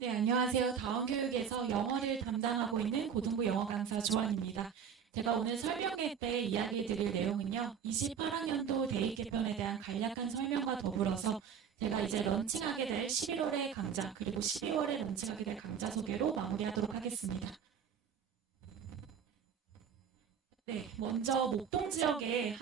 네, 안녕하세요. 다원교육에서 영어를 담당하고 있는 고등부 영어 강사 조안입니다. 제가 오늘 설명회 때 이야기 드릴 내용은요. 28학년도 대입 개편에 대한 간략한 설명과 더불어서 제가 이제 런칭하게 될 11월의 강좌 그리고 12월에 런칭하게 될 강좌 소개로 마무리하도록 하겠습니다. 네, 먼저 목동 지역에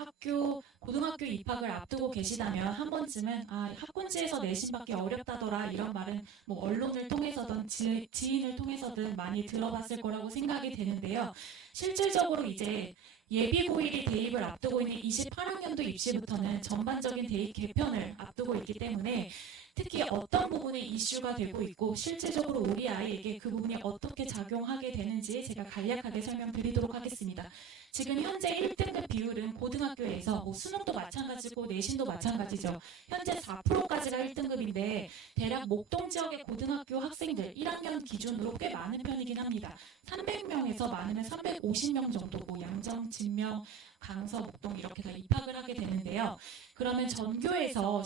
고등학교 입학을 앞두고 계시다면 한 번쯤은 학군지에서 내신 받기 어렵다더라 이런 말은 뭐 언론을 통해서든 지인을 통해서든 많이 들어봤을 거라고 생각이 되는데요. 실질적으로 이제 예비 고1이 대입을 앞두고 있는 28학년도 입시부터는 전반적인 대입 개편을 앞두고 있기 때문에 특히 어떤 부분이 이슈가 되고 있고 실질적으로 우리 아이에게 그 부분이 어떻게 작용하게 되는지 제가 간략하게 설명드리도록 하겠습니다. 지금 현재 1등급 비율은 고등학교에서 뭐 수능도 마찬가지고 내신도 마찬가지죠. 현재 4%까지가 1등급인데 대략 목동 지역의 고등학교 학생들 1학년 기준으로 꽤 많은 편이긴 합니다. 300명에서 많으면 350명 정도고 양정, 진명, 강서, 목동 이렇게 다 입학을 하게 되는데요. 그러면 전교에서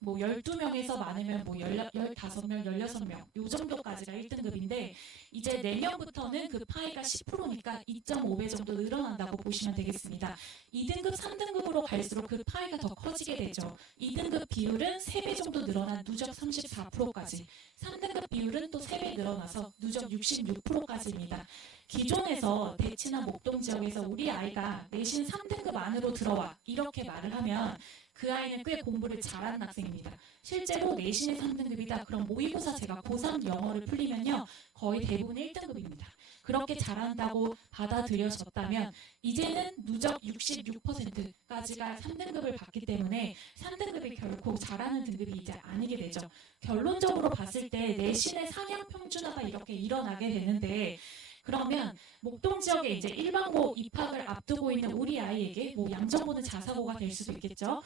12명에서 많으면 뭐 15명, 16명 요 정도까지가 1등급인데 이제 내년부터는 그 파이가 10%니까 2.5배 정도 늘어난다고 보시면 되겠습니다. 2등급, 3등급으로 갈수록 그 파이가 더 커지게 되죠. 2등급 비율은 3배 정도 늘어난 누적 34%까지 3등급 비율은 또 3배 늘어나서 누적 66%까지입니다. 기존에서 대치나 목동 지역에서 우리 아이가 내신 3등급 안으로 들어와 이렇게 말을 하면 그 아이는 꽤 공부를 잘하는 학생입니다. 실제로 내신이 3등급이다. 그럼 모의고사 제가 고3 영어를 풀리면요. 거의 대부분 1등급입니다. 그렇게 잘한다고 받아들여졌다면 이제는 누적 66%까지가 3등급을 받기 때문에 3등급이 결코 잘하는 등급이 이제 아니게 되죠. 결론적으로 봤을 때 내신의 상향 평준화가 이렇게 일어나게 되는데 그러면 목동 지역에 이제 일반고 입학을 앞두고 있는 우리 아이에게 뭐 양정보는 자사고가 될 수도 있겠죠.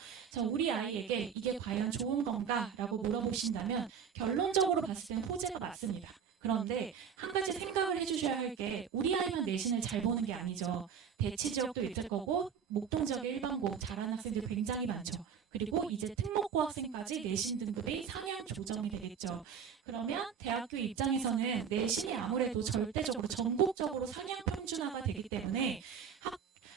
우리 아이에게 이게 과연 좋은 건가라고 물어보신다면 결론적으로 봤을 때는 호재가 맞습니다. 그런데 한 가지 생각을 해주셔야 할 게 우리 아이만 내신을 잘 보는 게 아니죠. 대치 지역도 있을 거고 목동 지역의 일반고 잘하는 학생들 굉장히 많죠. 그리고 이제 특목고 학생까지 내신 등급이 상향 조정이 되겠죠. 그러면 대학교 입장에서는 내신이 아무래도 절대적으로 전국적으로 상향 평준화가 되기 때문에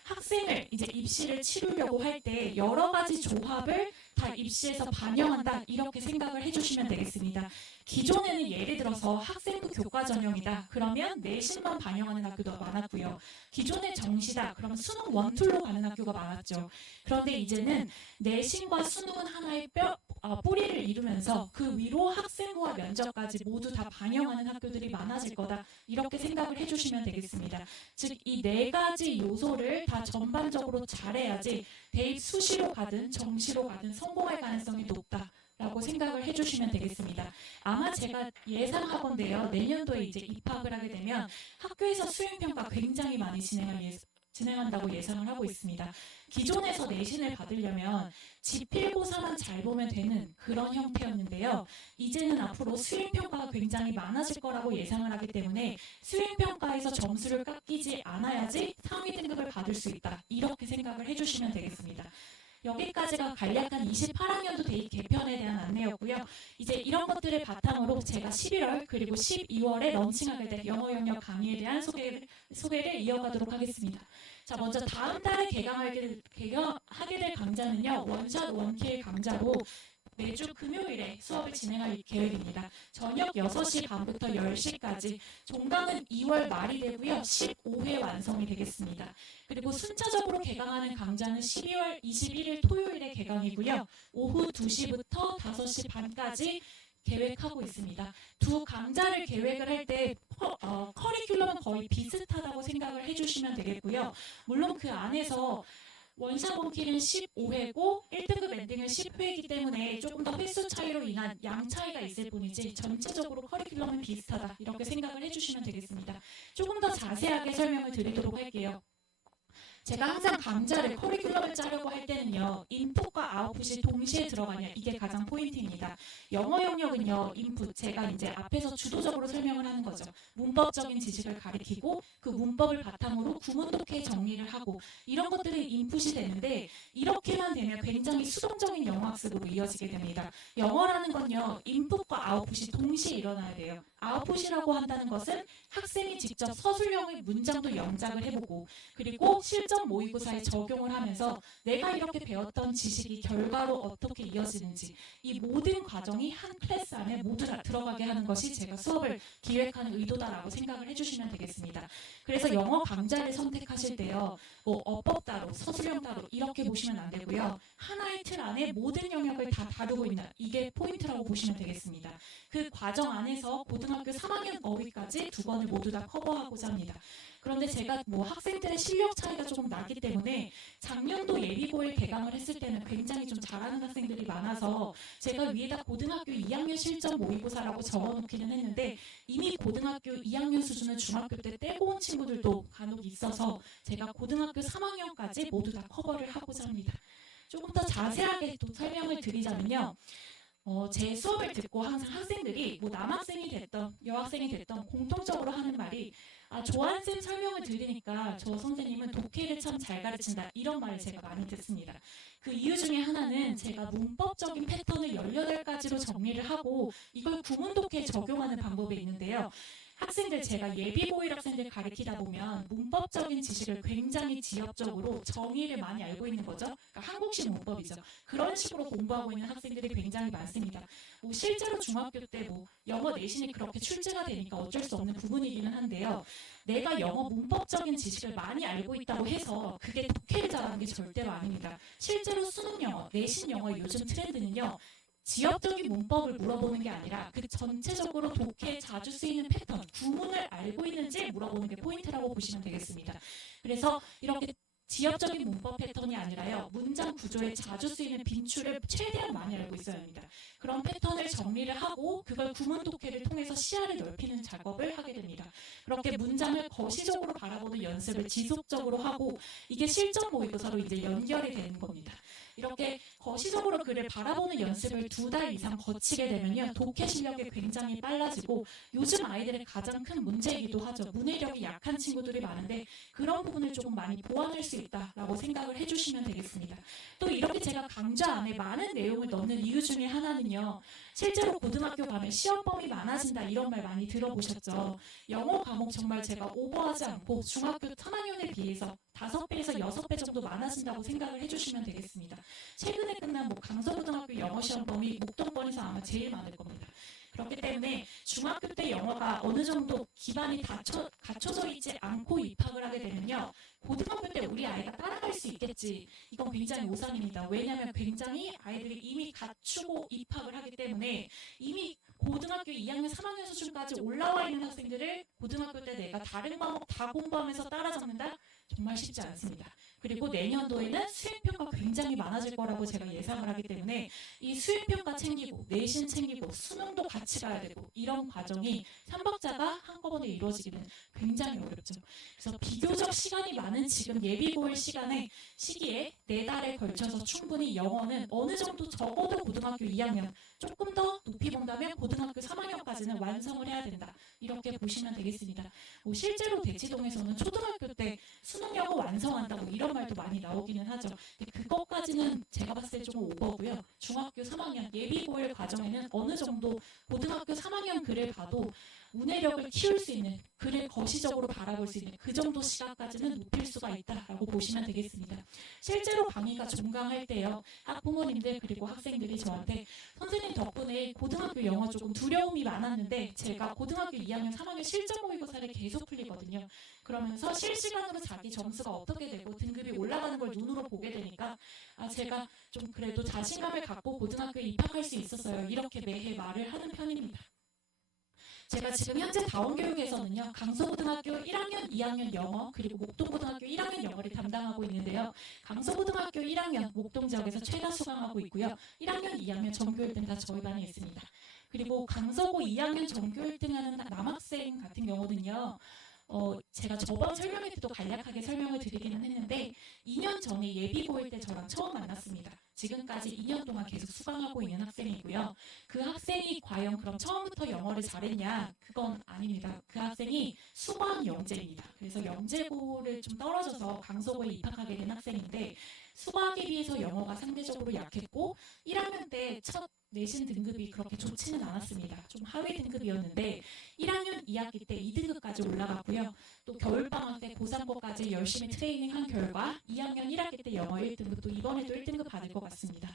학생을 이제 입시를 치르려고 할 때 여러 가지 조합을 다 입시에서 반영한다 이렇게 생각을 해주시면 되겠습니다. 기존에는 예를 들어서 학생부 교과 전형이다. 그러면 내신만 반영하는 학교도 많았고요. 기존의 정시다. 그러면 수능 원툴로 가는 학교가 많았죠. 그런데 이제는 내신과 수능은 하나의 뿌리를 이루면서 그 위로 학생부와 면접까지 모두 다 반영하는 학교들이 많아질 거다. 이렇게 생각을 해주시면 되겠습니다. 즉 이 네 가지 요소를 다 전반적으로 잘해야지 대입 수시로 가든 정시로 가든 성공할 가능성이 높다라고 생각을 해주시면 되겠습니다. 아마 제가 예상하건데요. 내년도에 이제 입학을 하게 되면 학교에서 수행평가 굉장히 많이 진행한다고 예상을 하고 있습니다. 기존에서 내신을 받으려면 지필고사만 잘 보면 되는 그런 형태였는데요. 이제는 앞으로 수행평가가 굉장히 많아질 거라고 예상을 하기 때문에 수행평가에서 점수를 깎이지 않아야지 상위 등급을 받을 수 있다. 이렇게 생각을 해주시면 되겠습니다. 여기까지가 간략한 28학년도 대입 개편에 대한 안내였고요. 이제 이런 것들을 바탕으로 제가 11월 그리고 12월에 런칭하게 될 영어 영역 강의에 대한 소개를 이어가도록 하겠습니다. 자, 먼저 다음 달에 개강하게 될 강좌는요. 원샷 원킬 강좌로 매주 금요일에 수업을 진행할 계획입니다. 저녁 6시 반부터 10시까지 종강은 2월 말이 되고요. 15회 완성이 되겠습니다. 그리고 순차적으로 개강하는 강좌는 12월 21일 토요일에 개강이고요. 오후 2시부터 5시 반까지 계획하고 있습니다. 두 강좌를 계획을 할 때 커리큘럼은 거의 비슷하다고 생각을 해주시면 되겠고요. 물론 그 안에서 원샷 원킬은 15회고 1등급 엔딩은 10회이기 때문에 조금 더 횟수 차이로 인한 양 차이가 있을 뿐이지 전체적으로 커리큘럼은 비슷하다 이렇게 생각을 해주시면 되겠습니다. 조금 더 자세하게 설명을 드리도록 할게요. 제가 항상 강좌를 커리큘럼을 짜려고 할 때는요, 인풋과 아웃풋이 동시에 들어가냐, 이게 가장 포인트입니다. 영어 영역은요, 인풋, 제가 이제 앞에서 주도적으로 설명을 하는 거죠. 문법적인 지식을 가리키고 그 문법을 바탕으로 구문 독해 정리를 하고 이런 것들이 인풋이 되는데, 이렇게만 되면 굉장히 수동적인 영어 학습으로 이어지게 됩니다. 영어라는 건요, 인풋과 아웃풋이 동시에 일어나야 돼요. 아웃풋이라고 한다는 것은 학생이 직접 서술형의 문장도 영작을 해보고, 그리고 실전 모의고사에 적용을 하면서 내가 이렇게 배웠던 지식이 결과로 어떻게 이어지는지, 이 모든 과정이 한 클래스 안에 모두 다 들어가게 하는 것이 제가 수업을 기획하는 의도다라고 생각을 해주시면 되겠습니다. 그래서 영어 강좌를 선택하실 때요, 뭐 어법 따로, 서술형 따로 이렇게 보시면 안 되고요. 하나의 틀 안에 모든 영역을 다 다루고 있는, 이게 포인트라고 보시면 되겠습니다. 그 과정 안에서 고등학교 3학년 어휘까지 두 권을 모두 다 커버하고자 합니다. 그런데 제가 뭐 학생들의 실력 차이가 조금 나기 때문에 작년도 예비고일 개강을 했을 때는 굉장히 좀 잘하는 학생들이 많아서 제가 위에다 고등학교 2학년 실전 모의고사라고 적어놓기는 했는데, 이미 고등학교 2학년 수준을 중학교 때 떼고 온 친구들도 간혹 있어서 제가 고등학교 3학년까지 모두 다 커버를 하고자 합니다. 조금 더 자세하게 또 설명을 드리자면요, 제 수업을 듣고 항상 학생들이 뭐 남학생이 됐던 여학생이 됐던 공통적으로 하는 말이, 조한쌤 설명을 들으니까 저 선생님은 독해를 참 잘 가르친다, 이런 말을 제가 많이 듣습니다. 그 이유 중에 하나는 제가 문법적인 패턴을 18가지로 정리를 하고 이걸 구문 독해에 적용하는 방법이 있는데요. 학생들, 제가 예비고일 학생들 가르치다 보면 문법적인 지식을 굉장히 지엽적으로 정의를 많이 알고 있는 거죠. 그러니까 한국식 문법이죠. 그런 식으로 공부하고 있는 학생들이 굉장히 많습니다. 뭐 실제로 중학교 때 뭐 영어 내신이 그렇게 출제가 되니까 어쩔 수 없는 부분이기는 한데요. 내가 영어 문법적인 지식을 많이 알고 있다고 해서 그게 독해를 잘하는 게 절대로 아닙니다. 실제로 수능 영어, 내신 영어 요즘 트렌드는요, 지역적인 문법을 물어보는 게 아니라 그 전체적으로 독해에 자주 쓰이는 패턴, 구문을 알고 있는지 물어보는 게 포인트라고 보시면 되겠습니다. 그래서 이렇게 지역적인 문법 패턴이 아니라요, 문장 구조에 자주 쓰이는 빈출을 최대한 많이 알고 있어야 합니다. 그런 패턴을 정리를 하고 그걸 구문 독해를 통해서 시야를 넓히는 작업을 하게 됩니다. 그렇게 문장을 거시적으로 바라보는 연습을 지속적으로 하고, 이게 실전 모의고사로 이제 연결이 되는 겁니다. 이렇게 거시적으로 글을 바라보는 연습을 2달 이상 거치게 되면요, 독해 실력이 굉장히 빨라지고, 요즘 아이들의 가장 큰 문제이기도 하죠. 문해력이 약한 친구들이 많은데 그런 부분을 조금 많이 보완할 수 있다라고 생각을 해주시면 되겠습니다. 또 이렇게 제가 강좌 안에 많은 내용을 넣는 이유 중에 하나는요, 실제로 고등학교 가면 시험범위 많아진다, 이런 말 많이 들어보셨죠. 영어 과목 정말 제가 오버하지 않고 중학교 3학년에 비해서 5배에서 6배 정도 많아진다고 생각을 해주시면 되겠습니다. 최근에 끝난 뭐 강서고등학교 영어 시험범위 목동권에서 아마 제일 많을 겁니다. 그렇기 때문에 중학교 때 영어가 어느 정도 기반이 갖춰져 있지 않고 입학을 하게 되면요, 고등학교 때 우리 아이가 따라갈 수 있겠지, 이건 굉장히 오산입니다. 왜냐하면 굉장히 아이들이 이미 갖추고 입학을 하기 때문에, 이미 고등학교 2학년, 3학년 수준까지 올라와 있는 학생들을 고등학교 때 내가 다른 과목 다 공부하면서 따라잡는다? 정말 쉽지 않습니다. 그리고 내년도에는 수행평가 굉장히 많아질 거라고 제가 예상을 하기 때문에 이 수행평가 챙기고 내신 챙기고 수능도 같이 가야 되고, 이런 과정이 3박자가 한꺼번에 이루어지기는 굉장히 어렵죠. 그래서 비교적 시간이 많은 지금 예비고일 시기에 4달에 걸쳐서 충분히 영어는 어느 정도 적어도 고등학교 2학년, 조금 더 높이 본다면 고등학교 3학년까지는 완성을 해야 된다, 이렇게 보시면 되겠습니다. 실제로 대치동에서는 초등학교 때 수능 영어 완성한다고 이런 말도 많이 나오기는 하죠. 근데 그것까지는 제가 봤을 때 좀 오버고요. 중학교 3학년 예비고일 과정에는 어느 정도 고등학교 3학년 글을 봐도 문해력을 키울 수 있는, 글을 거시적으로 바라볼 수 있는 그 정도 시간까지는 높일 수가 있다라고 보시면 되겠습니다. 실제로 강의가 종강할 때요, 학부모님들 그리고 학생들이 저한테 선생님 덕분에 고등학교 영어 조금 두려움이 많았는데 제가 고등학교 2학년, 3학년 실전 모의고사를 계속 풀리거든요. 그러면서 실시간으로 자기 점수가 어떻게 되고 등급이 올라가는 걸 눈으로 보게 되니까 제가 좀 그래도 자신감을 갖고 고등학교에 입학할 수 있었어요, 이렇게 매해 말을 하는 편입니다. 제가 지금 현재 다원교육에서는요, 강서고등학교 1학년, 2학년 영어, 그리고 목동고등학교 1학년 영어를 담당하고 있는데요. 강서고등학교 1학년 목동 지역에서 최다 수강하고 있고요. 1학년, 2학년 전교 1등 다 저희 반에 있습니다. 그리고 강서고 2학년 전교 1등하는 남학생 같은 경우는요, 제가 저번 설명회 때도 간략하게 설명을 드리기는 했는데 2년 전에 예비 고일 때 저랑 처음 만났습니다. 지금까지 2년 동안 계속 수강하고 있는 학생이고요. 그 학생이 과연 그럼 처음부터 영어를 잘했냐? 그건 아닙니다. 그 학생이 수강 영재입니다. 그래서 영재고를 좀 떨어져서 강서고에 입학하게 된 학생인데 수강에 비해서 영어가 상대적으로 약했고 1학년 때 첫 내신 등급이 그렇게 좋지는 않았습니다. 좀 하위 등급이었는데 1학년 2학기 때 2등급까지 올라갔고요. 또 겨울방학 때 고3거까지 열심히 트레이닝한 결과 2학년 1학기 때 영어 1등급 또 이번에도 1등급 받을 것 같습니다.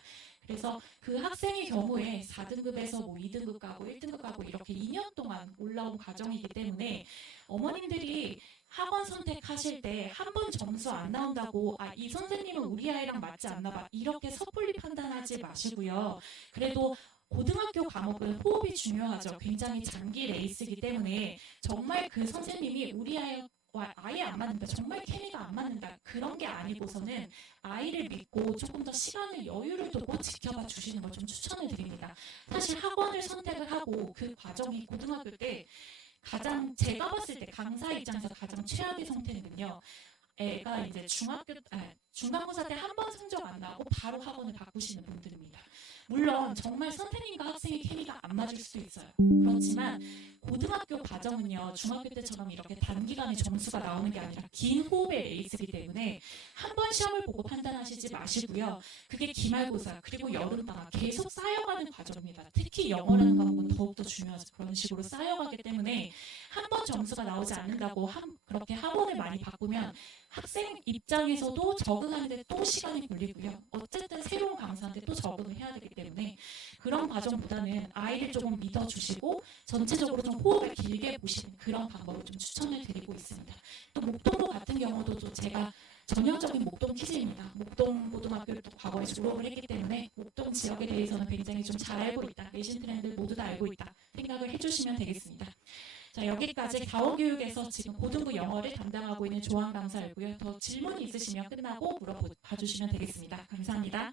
그래서 그 학생의 경우에 4등급에서 뭐 2등급 가고 1등급 가고 이렇게 2년 동안 올라온 과정이기 때문에 어머님들이 학원 선택하실 때 한 번 점수 안 나온다고 이 선생님은 우리 아이랑 맞지 않나 봐 이렇게 섣불리 판단하지 마시고요. 그래도 고등학교 과목은 호흡이 중요하죠. 굉장히 장기 레이스이기 때문에 정말 그 선생님이 우리 아이와 아예 안 맞는다. 정말 케미가 안 맞는다. 그런 게 아니고서는 아이를 믿고 조금 더 시간을 여유를 두고 지켜봐 주시는 걸 좀 추천을 드립니다. 사실 학원을 선택을 하고 그 과정이 고등학교 때 가장 제가 봤을 때 강사 입장에서 가장 최악의 상태는요. 애가 이제 중간고사 때 한 번 성적 안 나오고 바로 학원을 바꾸시는 분들입니다. 물론 정말 선생님과 학생의 케미가 안 맞을 수 있어요. 그렇지만 고등학교 과정은요. 중학교 때처럼 이렇게 단기간에 점수가 나오는 게 아니라 긴 호흡의 레이스이기 때문에 한 번 시험을 보고 판단하시지 마시고요. 그게 기말고사 그리고 여름방학 계속 쌓여가는 과정입니다. 특히 영어라는 과목은 더욱더 중요하죠. 그런 식으로 쌓여가기 때문에 한 번 점수가 나오지 않는다고 그렇게 학원을 많이 바꾸면 학생 입장에서도 적응하는데 또 시간이 걸리고요. 어쨌든 새로운 강사한테 또 적응을 해야 되기 때문에 그런 과정보다는 아이를 조금 믿어주시고 전체적으로 좀 호흡을 길게 보시는 그런 방법을 좀 추천을 드리고 있습니다. 또 목동고 같은 경우도 또 제가 전형적인 목동 퀴즈입니다. 목동 고등학교를 또 과거에 졸업을 했기 때문에 목동 지역에 대해서는 굉장히 좀 잘 알고 있다. 내신 트렌드 모두 다 알고 있다. 생각을 해주시면 되겠습니다. 자, 여기까지 가오교육에서 지금 고등부 영어를 담당하고 있는 조한 강사이고요. 더 질문이 있으시면 끝나고 물어봐 주시면 되겠습니다. 감사합니다.